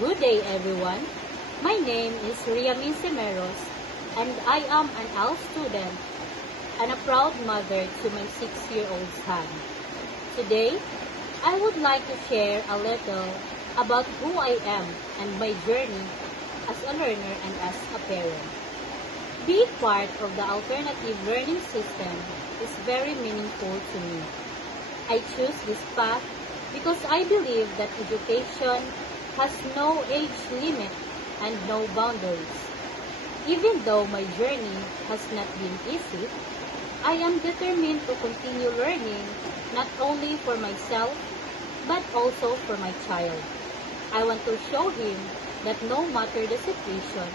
Good day, everyone. My name is Riamin Semeros, and I am an AL student and a proud mother to my 6-year-old son. Today, I would like to share a little about who I am and my journey as a learner and as a parent. Being part of the alternative learning system is very meaningful to me. I choose this path because I believe that education has no age limit and no boundaries. Even though my journey has not been easy, I am determined to continue learning not only for myself but also for my child. I want to show him that no matter the situation,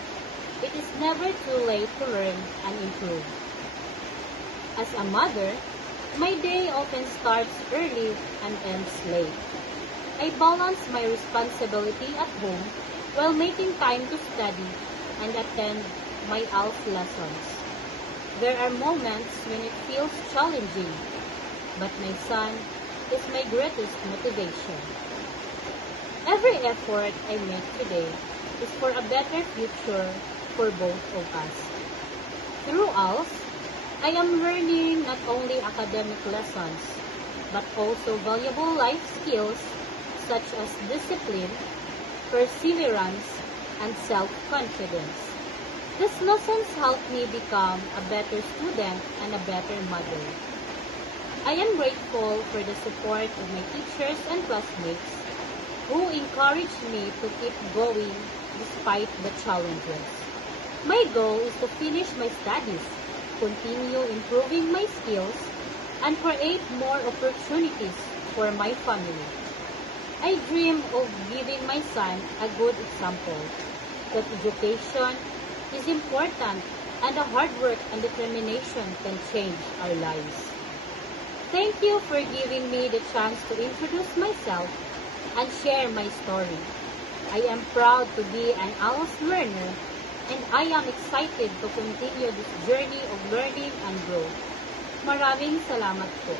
it is never too late to learn and improve. As a mother, my day often starts early and ends late. I balance my responsibility at home while making time to study and attend my ALF lessons. There are moments when it feels challenging, but my son is my greatest motivation. Every effort I make today is for a better future for both of us. Through ALF, I am learning not only academic lessons, but also valuable life skills such as discipline, perseverance, and self-confidence. These lessons help me become a better student and a better mother. I am grateful for the support of my teachers and classmates who encourage me to keep going despite the challenges. My goal is to finish my studies, continue improving my skills, and create more opportunities for my family. I dream of giving my son a good example that education is important and the hard work and determination can change our lives. Thank you for giving me the chance to introduce myself and share my story. I am proud to be an ALS learner and I am excited to continue this journey of learning and growth. Maraming salamat po.